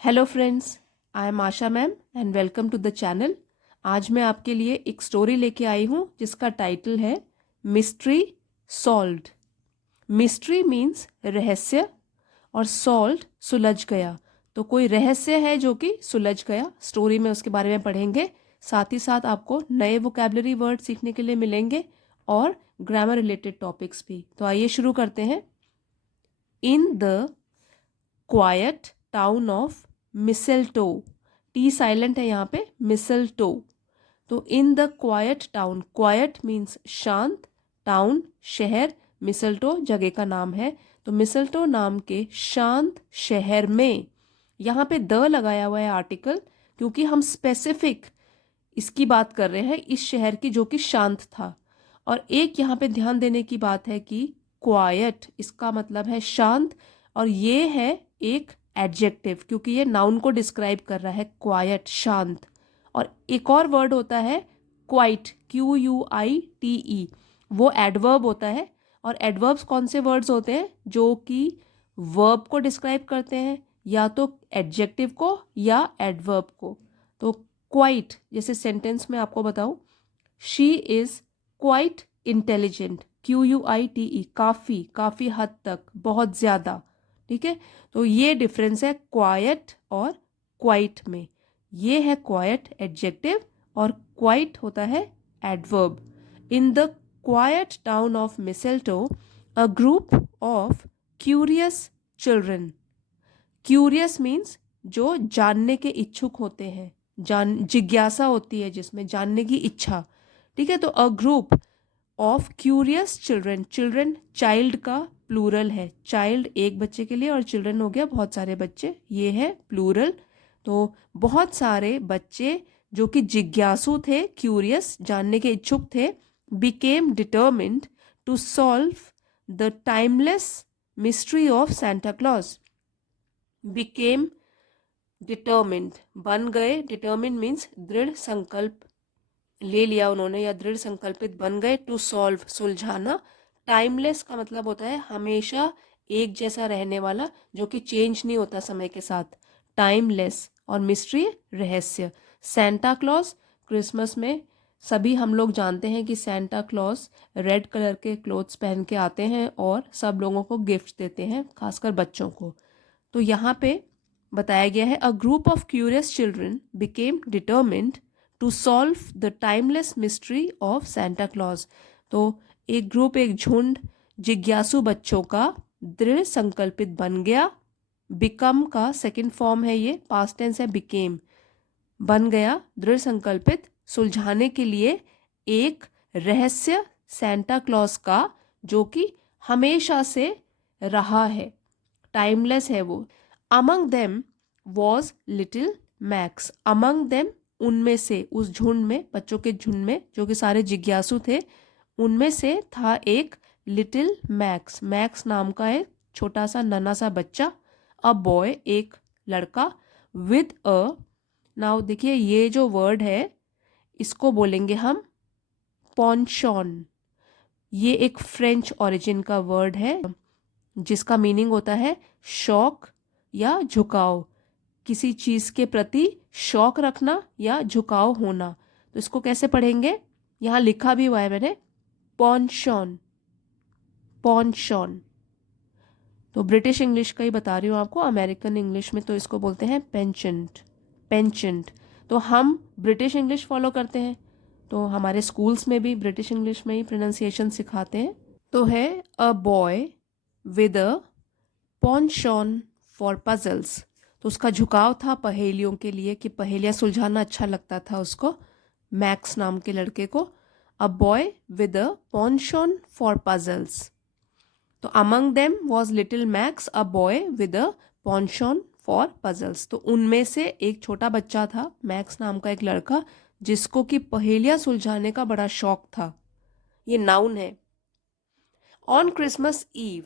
Hello friends, I am Asha ma'am and welcome to the channel. आज मैं आपके लिए एक स्टोरी लेके आई हूँ जिसका टाइटल है मिस्ट्री सॉल्व्ड। मिस्ट्री मीन्स रहस्य और सॉल्व्ड सुलझ गया। तो कोई रहस्य है जो कि सुलझ गया। स्टोरी में उसके बारे में पढ़ेंगे, साथ ही साथ आपको नए वोकैबुलरी वर्ड सीखने के लिए मिलेंगे और ग्रामर रिलेटेड टॉपिक्स भी। तो आइए शुरू करते हैं। In the quiet town of Mistletoe, T silent है यहाँ पे, मिसेल्टो। तो in the quiet town, quiet means शांत, टाउन शहर, मिसेल्टो जगह का नाम है। तो मिसेल्टो नाम के शांत शहर में, यहाँ पे द लगाया हुआ है आर्टिकल, क्योंकि हम स्पेसिफिक इसकी बात कर रहे हैं, इस शहर की जो कि शांत था। और एक यहाँ पे ध्यान देने की बात है कि क्वाइट इसका मतलब है शांत, और ये है एक एडजेक्टिव क्योंकि ये नाउन को डिस्क्राइब कर रहा है, क्वाइट शांत। और एक और वर्ड होता है क्वाइट, QUITE, वो एडवर्ब होता है। और एडवर्ब्स कौन से वर्ड्स होते हैं जो कि वर्ब को डिस्क्राइब करते हैं, या तो एडजेक्टिव को या एडवर्ब को। तो क्वाइट, जैसे सेंटेंस में आपको बताऊं, she is quite intelligent, QUITE, काफ़ी, काफ़ी हद तक, बहुत ज़्यादा। ठीक है, तो ये डिफरेंस है क्वाइट और क्वाइट में। ये है क्वाइट एडजेक्टिव और क्वाइट होता है adverb. In the quiet town of Mistletoe, a group of curious children. Curious means जो जानने के इच्छुक होते हैं, जिज्ञासा होती है जिसमें जानने की इच्छा। ठीक है, तो अ group of curious children, children child का प्लूरल है, चाइल्ड एक बच्चे के लिए और चिल्ड्रन हो गया बहुत सारे बच्चे, ये है प्लूरल। तो बहुत सारे बच्चे जो कि जिज्ञासु थे, क्यूरियस जानने के इच्छुक थे, became determined to solve the timeless mystery of Santa Claus. Became determined, बन गए, डिटर्मिन मीन्स दृढ़ संकल्प ले लिया उन्होंने या दृढ़ संकल्पित बन गए। टू सॉल्व सुलझाना, टाइमलेस का मतलब होता है हमेशा एक जैसा रहने वाला, जो कि चेंज नहीं होता समय के साथ, टाइमलेस। और मिस्ट्री रहस्य। सेंटा क्लॉज, क्रिसमस में सभी हम लोग जानते हैं कि सेंटा क्लॉज रेड कलर के क्लोथ्स पहन के आते हैं और सब लोगों को गिफ्ट देते हैं, खासकर बच्चों को। तो यहाँ पे बताया गया है, a group of curious children became determined to solve the timeless mystery of Santa Claus. तो एक ग्रुप, एक झुंड जिज्ञासु बच्चों का दृढ़ संकल्पित बन गया। बिकम का सेकंड फॉर्म है, ये पास्ट टेंस है, बिकेम, बन गया, दृढ़ संकल्पित सुलझाने के लिए एक रहस्य सेंटा क्लॉज का, जो कि हमेशा से रहा है, टाइमलेस है वो। Among them was little max, among them उनमें से, उस झुंड में, बच्चों के झुंड में जो कि सारे जिज्ञासु थे, उनमें से था एक लिटिल मैक्स, मैक्स नाम का एक छोटा सा नन्हा सा बच्चा। अ बॉय, एक लड़का। विद अ, नाउ देखिए ये जो वर्ड है इसको बोलेंगे हम पॉन्शॉन। ये एक फ्रेंच ओरिजिन का वर्ड है जिसका मीनिंग होता है शौक या झुकाव, किसी चीज के प्रति शौक रखना या झुकाव होना। तो इसको कैसे पढ़ेंगे, यहाँ लिखा भी हुआ है मैंने, पॉन्शॉन, पॉन्शॉन। तो ब्रिटिश इंग्लिश का ही बता रही हूँ आपको, अमेरिकन इंग्लिश में तो इसको बोलते हैं पेंचेंट, पेंचेंट। तो हम ब्रिटिश इंग्लिश फॉलो करते हैं, तो हमारे स्कूल्स में भी ब्रिटिश इंग्लिश में ही प्रोनाउंसिएशन सिखाते हैं। तो है a boy with a penchant for puzzles. तो उसका झुकाव था पहेलियों के लिए, कि पहेलियाँ सुलझाना अच्छा लगता था उसको, मैक्स नाम के लड़के को। A boy with a penchant for puzzles. तो among them was little Max, a boy with a penchant for puzzles. तो उनमें से एक छोटा बच्चा था, मैक्स नाम का एक लड़का, जिसको कि पहेलियाँ सुलझाने का बड़ा शौक था। ये नाउन है। ऑन क्रिसमस ईव,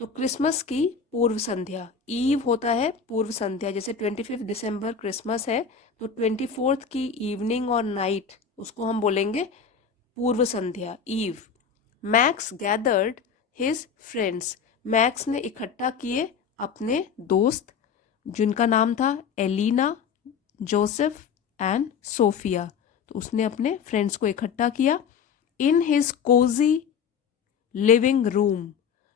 तो क्रिसमस की पूर्व संध्या, ईव होता है पूर्व संध्या, जैसे 25 दिसंबर क्रिसमस है तो 24 की इवनिंग और नाइट उसको हम बोलेंगे पूर्व संध्या, eve. Max gathered his friends, Max ने इकट्ठा किए अपने दोस्त। जिनका नाम था एलिना, जोसेफ एंड सोफिया। तो उसने अपने फ्रेंड्स को इकट्ठा किया in his cosy living room.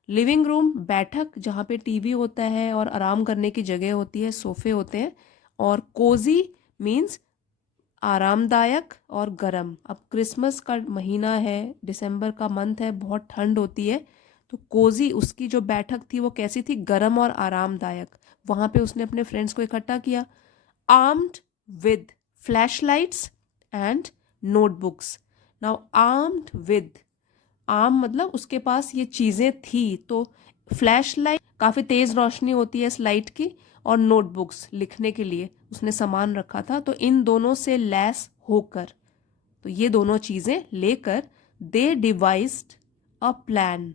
Living room बैठक जहाँ पे टीवी होता है और आराम करने की जगह होती है, सोफे होते हैं। और कोजी मीन्स आरामदायक और गर्म। अब क्रिसमस का महीना है, दिसंबर का मंथ है, बहुत ठंड होती है, तो कोजी उसकी जो बैठक थी वो कैसी थी, गर्म और आरामदायक। वहाँ पे उसने अपने फ्रेंड्स को इकट्ठा किया armed with flash lights and notebooks. Now armed with, arm मतलब उसके पास ये चीज़ें थी, तो फ्लैश लाइट काफ़ी तेज़ रोशनी होती है इस लाइट की, और नोटबुक्स लिखने के लिए उसने सामान रखा था। तो इन दोनों से लैस होकर, तो ये दोनों चीज़ें लेकर दे डिवाइज्ड अ प्लान।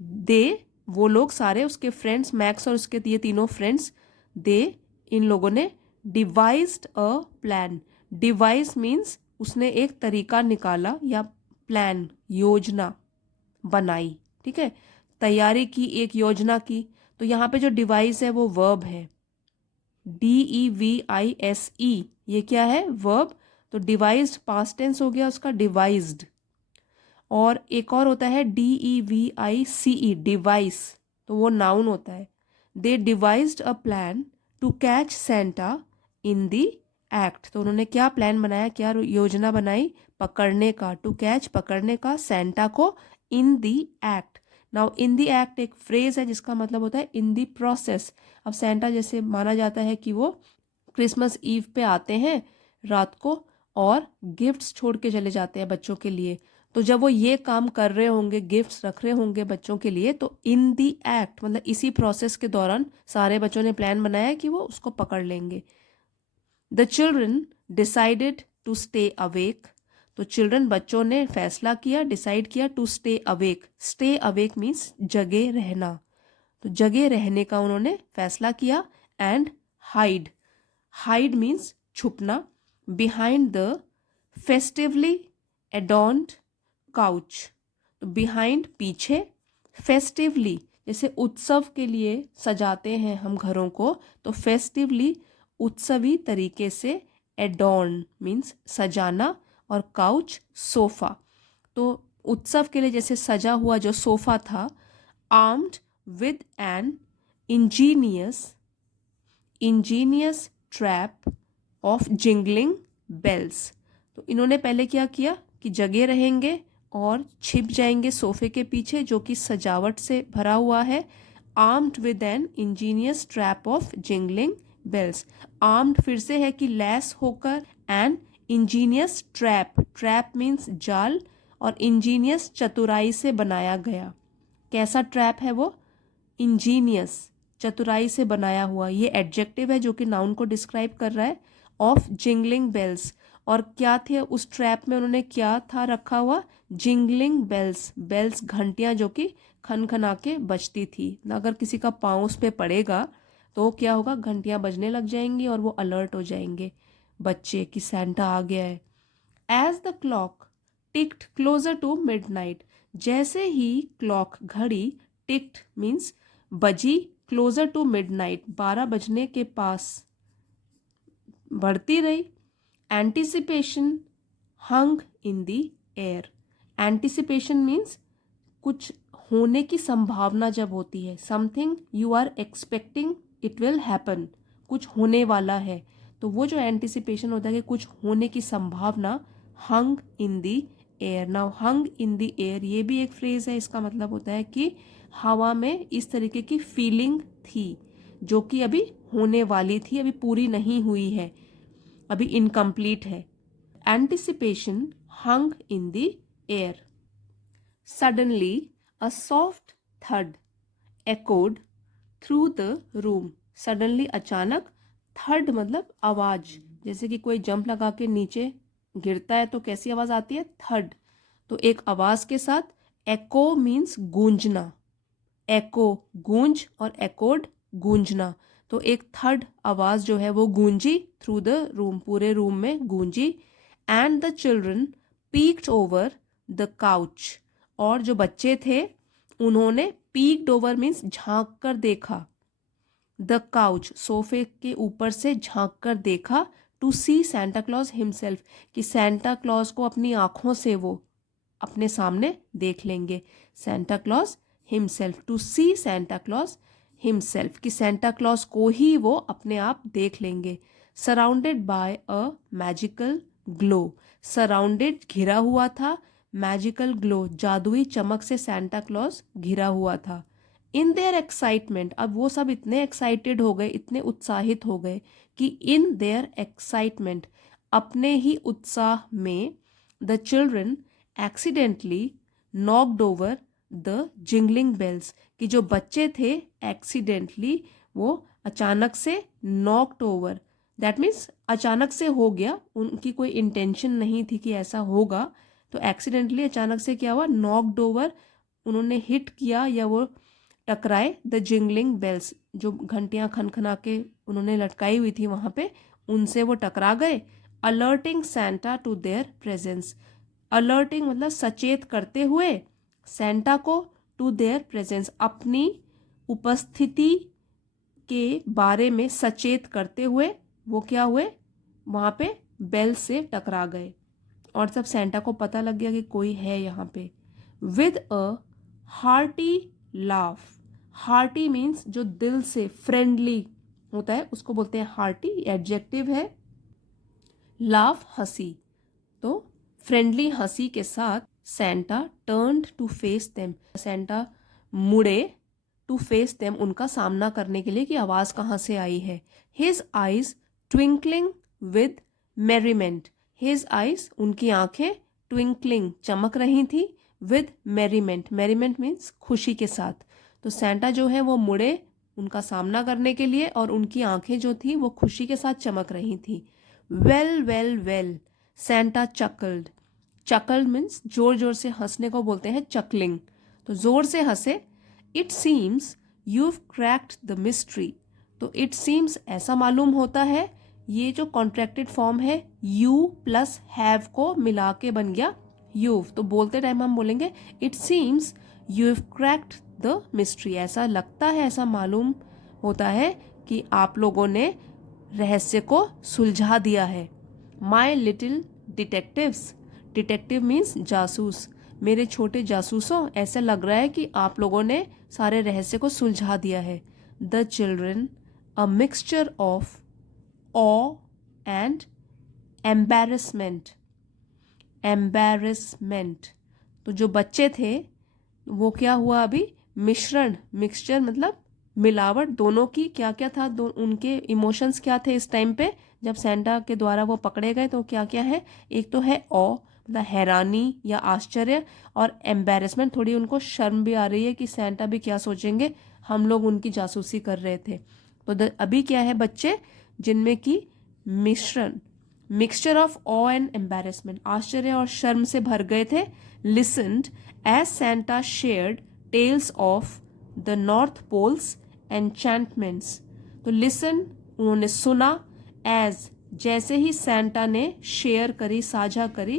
दे वो लोग सारे, उसके फ्रेंड्स मैक्स और उसके ये तीनों फ्रेंड्स, दे इन लोगों ने devised a plan. Device means उसने एक तरीका निकाला या प्लान योजना बनाई, ठीक है, तैयारी की, एक योजना की। तो यहाँ पे जो डिवाइस है वो वर्ब है, DEVISE, ये क्या है, वर्ब। तो डिवाइस्ड पास्ट टेंस हो गया उसका, डिवाइज्ड। और एक और होता है DEVICE, डिवाइस, तो वो नाउन होता है। They devised a plan to catch Santa in the act. तो उन्होंने क्या प्लान बनाया, क्या योजना बनाई, पकड़ने का, टू कैच पकड़ने का, सेंटा को इन the act. Now in the act एक फ्रेज है जिसका मतलब होता है इन द प्रोसेस। अब सेंटा जैसे माना जाता है कि वो क्रिसमस ईव पे आते हैं रात को और गिफ्ट्स छोड़ के चले जाते हैं बच्चों के लिए। तो जब वो ये काम कर रहे होंगे, गिफ्ट्स रख रहे होंगे बच्चों के लिए, तो इन दी एक्ट मतलब इसी प्रोसेस के दौरान सारे बच्चों ने प्लान बनाया कि वो उसको पकड़ लेंगे। The children decided to stay awake. तो चिल्ड्रन बच्चों ने फैसला किया, डिसाइड किया to stay awake. Stay awake means जगे रहना, तो जगे रहने का उन्होंने फैसला किया। एंड हाइड, हाइड मीन्स छुपना, behind the festively adorned couch. तो बिहाइंड पीछे, फेस्टिवली जैसे उत्सव के लिए सजाते हैं हम घरों को, तो फेस्टिवली उत्सवी तरीके से, एडॉर्न मीन्स सजाना, और काउच सोफा। तो उत्सव के लिए जैसे सजा हुआ जो सोफा था, armed with an ingenious ingenious trap of jingling bells. तो इन्होंने पहले क्या किया कि जगे रहेंगे और छिप जाएंगे सोफे के पीछे जो कि सजावट से भरा हुआ है। Armed with an ingenious trap of jingling bells. Armed फिर से है कि लैस होकर, an ingenious trap, trap means जाल, और इंजीनियस चतुराई से बनाया गया। कैसा ट्रैप है वो, इंजीनियस चतुराई से बनाया हुआ। ये एडजेक्टिव है जो कि नाउन को डिस्क्राइब कर रहा है। ऑफ जिंगलिंग बेल्स, और क्या थे उस ट्रैप में, उन्होंने क्या था रखा हुआ, जिंगलिंग बेल्स, बेल्स घंटियां जो कि खन खना के बजती थी। अगर किसी का पाँव उस पर पड़ेगा तो क्या होगा, घंटियां बजने लग जाएंगी और वो अलर्ट हो जाएंगे बच्चे कि सेंटा आ गया है। As the clock ticked closer to midnight, जैसे ही क्लॉक घड़ी, टिक्ड मीन्स बजी, क्लोजर टू मिडनाइट 12 बजने के पास बढ़ती रही। Anticipation hung in the air. Anticipation means कुछ होने की संभावना जब होती है, something you are expecting it will happen, कुछ होने वाला है, तो वो जो एंटिसिपेशन होता है कि कुछ होने की संभावना, hung in the air. Now hung in the air ये भी एक फ्रेज है, इसका मतलब होता है कि हवा में इस तरीके की फीलिंग थी जो कि अभी होने वाली थी, अभी पूरी नहीं हुई है, अभी इनकम्प्लीट है। Anticipation hung in the air. Suddenly a soft थड echoed through the room. Suddenly अचानक, थर्ड मतलब आवाज, जैसे कि कोई जंप लगा के नीचे गिरता है तो कैसी आवाज आती है, थर्ड। तो एक आवाज के साथ, एको मीन्स गूंजना, एको गूंज, और एकोड गूंजना। तो एक थर्ड आवाज जो है वो गूंजी, थ्रू द रूम पूरे रूम में गूंजी। And the children peeked over the couch, और जो बच्चे थे उन्होंने पीक्ड ओवर मीन्स झांक कर देखा, द काउच, सोफे के ऊपर से झांक कर देखा, to see Santa Claus himself, कि सेंटा क्लॉज को अपनी आंखों से वो अपने सामने देख लेंगे। Santa Claus himself, to see Santa Claus himself, कि सेंटा क्लॉज को ही वो अपने आप देख लेंगे। Surrounded by a magical glow, surrounded घिरा हुआ था, मैजिकल ग्लो जादुई चमक से सेंटा क्लॉज घिरा हुआ था। इन देयर एक्साइटमेंट, अब वो सब इतने एक्साइटेड हो गए, इतने उत्साहित हो गए कि इन देयर एक्साइटमेंट, अपने ही उत्साह में, the children accidentally knocked over the jingling bells, कि जो बच्चे थे एक्सीडेंटली वो अचानक से नॉक्ड ओवर, दैट मीन्स अचानक से हो गया, उनकी कोई इंटेंशन नहीं थी कि ऐसा होगा, तो एक्सीडेंटली अचानक से क्या हुआ, नॉक्ड ओवर, उन्होंने हिट किया या वो टकराए, द जिंगलिंग बेल्स, जो घंटियां खनखना के उन्होंने लटकाई हुई थी वहां पे, उनसे वो टकरा गए। Alerting Santa to their presence, alerting मतलब सचेत करते हुए, सेंटा को टू देयर प्रेजेंस, अपनी उपस्थिति के बारे में सचेत करते हुए, वो क्या हुए, वहां पे बेल से टकरा गए। और जब सेंटा को पता लग गया कि कोई है यहाँ पे, with a hearty laugh, hearty means जो दिल से फ्रेंडली होता है उसको बोलते हैं हार्टी, एडजेक्टिव है। लाफ हंसी, तो फ्रेंडली हंसी के साथ Santa turned to face them, Santa मुड़े टू फेस देम, उनका सामना करने के लिए कि आवाज कहाँ से आई है। His eyes twinkling with merriment, his eyes उनकी आंखें, ट्विंकलिंग चमक रही थी, विद मेरीमेंट, मेरीमेंट मीन्स खुशी के साथ। तो सेंटा जो है वो मुड़े उनका सामना करने के लिए और उनकी आंखें जो थी वो खुशी के साथ चमक रही थी। Well well well, Santa चकल्ड, चकल्ड means जोर जोर से हंसने को बोलते हैं चकलिंग, तो जोर से हंसे। It seems you've cracked the mystery, तो इट सीम्स ऐसा मालूम होता है, ये जो कॉन्ट्रैक्टेड फॉर्म है यू प्लस हैव को मिला के बन गया यूव, तो बोलते टाइम हम बोलेंगे it seems you've cracked the mystery, ऐसा लगता है, ऐसा मालूम होता है कि आप लोगों ने रहस्य को सुलझा दिया है। My little detectives, detective means जासूस, मेरे छोटे जासूसों, ऐसा लग रहा है कि आप लोगों ने सारे रहस्य को सुलझा दिया है। The children, a mixture of awe and embarrassment, embarrassment, तो जो बच्चे थे वो क्या हुआ अभी, मिश्रण, मिक्सचर मतलब मिलावट, दोनों की क्या क्या था, उनके इमोशंस क्या थे इस टाइम पे जब सेंटा के द्वारा वो पकड़े गए, तो क्या क्या है, एक तो है ऑ मतलब हैरानी या आश्चर्य, और एम्बैरेसमेंट, थोड़ी उनको शर्म भी आ रही है कि सेंटा भी क्या सोचेंगे, हम लोग उनकी जासूसी कर रहे थे। तो अभी क्या है बच्चे जिनमें की मिश्रण, mixture of awe and embarrassment, आश्चर्य और शर्म से भर गए थे। Listened as Santa shared tales of the North Pole's enchantments, तो लिसन उन्होंने सुना, एज जैसे ही सेंटा ने शेयर करी, साझा करी,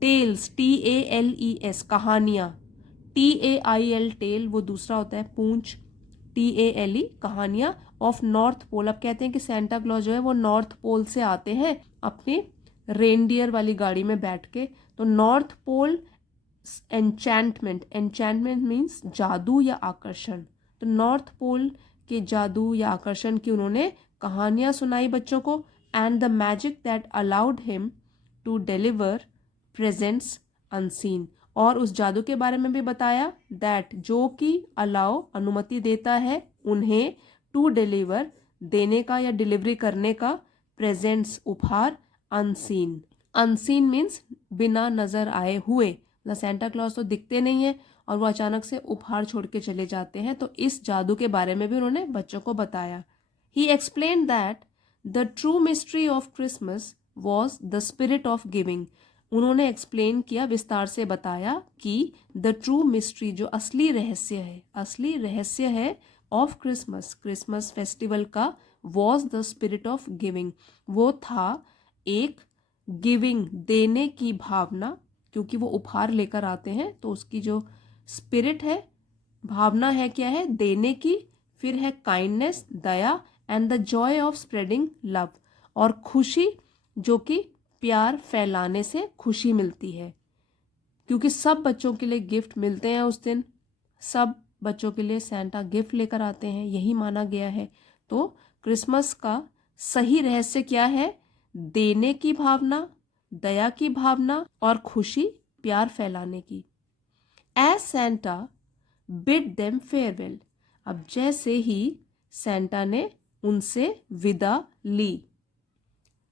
टेल्स TALES कहानियां, TAIL टेल वो दूसरा होता है पूंछ, TALE कहानियां, ऑफ नॉर्थ पोल, अब कहते हैं कि सेंटा क्लॉज जो है वो नॉर्थ पोल से आते हैं अपने रेनडियर वाली गाड़ी में बैठ के, तो North Pole enchantment, enchantment means जादू या आकर्षण, तो नॉर्थ पोल के जादू या आकर्षण की उन्होंने कहानियां सुनाई बच्चों को। And the magic that allowed him to deliver presents unseen, और उस जादू के बारे में भी बताया, दैट जो कि अलाउ अनुमति देता है उन्हें, टू डिलीवर देने का या डिलीवरी करने का, प्रेजेंट्स उपहार, अनसीन, अनसीन मीन्स बिना नजर आए हुए, मतलब सेंटा क्लॉज तो दिखते नहीं है और वो अचानक से उपहार छोड़ के चले जाते हैं, तो इस जादू के बारे में भी उन्होंने बच्चों को बताया। He explained that the true mystery of Christmas was the spirit of giving, उन्होंने एक्सप्लेन किया, विस्तार से बताया कि द ट्रू मिस्ट्री जो असली रहस्य है, असली रहस्य है ऑफ क्रिसमस, क्रिसमस फेस्टिवल का, was the spirit of giving, वो था एक गिविंग देने की भावना, क्योंकि वो उपहार लेकर आते हैं तो उसकी जो स्पिरिट है, भावना है क्या है, देने की, फिर है kindness, Daya, and the Joy of spreading love, और खुशी जो कि प्यार फैलाने से खुशी मिलती है, क्योंकि सब बच्चों के लिए गिफ्ट मिलते हैं उस दिन, सब बच्चों के लिए सैंटा गिफ्ट लेकर आते हैं, यही माना गया है। तो क्रिसमस का सही रहस्य क्या है? देने की भावना, दया की भावना और खुशी, प्यार फैलाने की। As Santa bid them farewell, अब जैसे ही सैंटा ने उनसे विदा ली,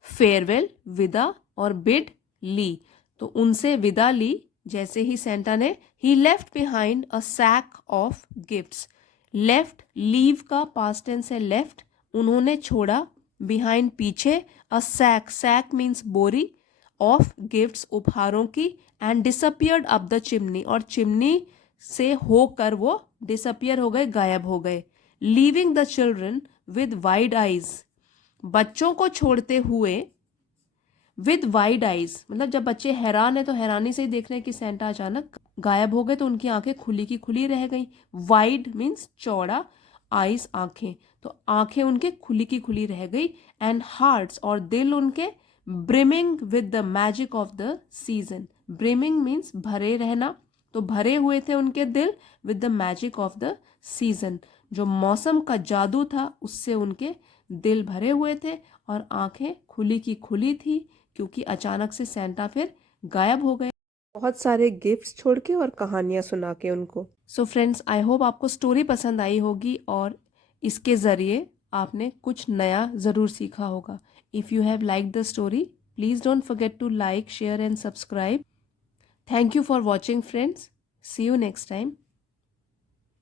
फेयरवेल विदा और बिड ली, तो उनसे विदा ली जैसे ही सैंटा ने, he left behind a sack of gifts. Left, leave का पास्ट टेंस है लेफ्ट, उन्होंने छोड़ा, बिहाइंड पीछे, अ सैक, सैक मीन्स बोरी, ऑफ गिफ्ट्स उपहारों की, and disappeared up the chimney, और चिमनी से होकर वो डिसअपियर हो गए, गायब हो गए। Leaving the children with wide eyes, बच्चों को छोड़ते हुए, विद वाइड आईज मतलब जब बच्चे हैरान है तो हैरानी से ही देख रहे हैं कि सैंटा अचानक गायब हो गए, तो उनकी आंखें खुली की खुली रह गई। वाइड मीन्स चौड़ा, आईज आंखें, तो आंखें उनके खुली की खुली रह गई। एंड हार्ट्स, और दिल उनके, brimming with the magic of the season, brimming means भरे रहना, तो भरे हुए थे उनके दिल with the magic of the season, जो मौसम का जादू था उससे उनके दिल भरे हुए थे और आंखें खुली की खुली थी, क्योंकि अचानक से सैंटा फिर गायब हो गए, बहुत सारे गिफ्ट्स छोड़ के और कहानियां सुना के उनको। सो फ्रेंड्स, आई होप आपको स्टोरी पसंद आई होगी और इसके ज़रिए आपने कुछ नया ज़रूर सीखा होगा। If you have like the story, please don't forget to like, share and subscribe. Thank you for watching friends, see you next time.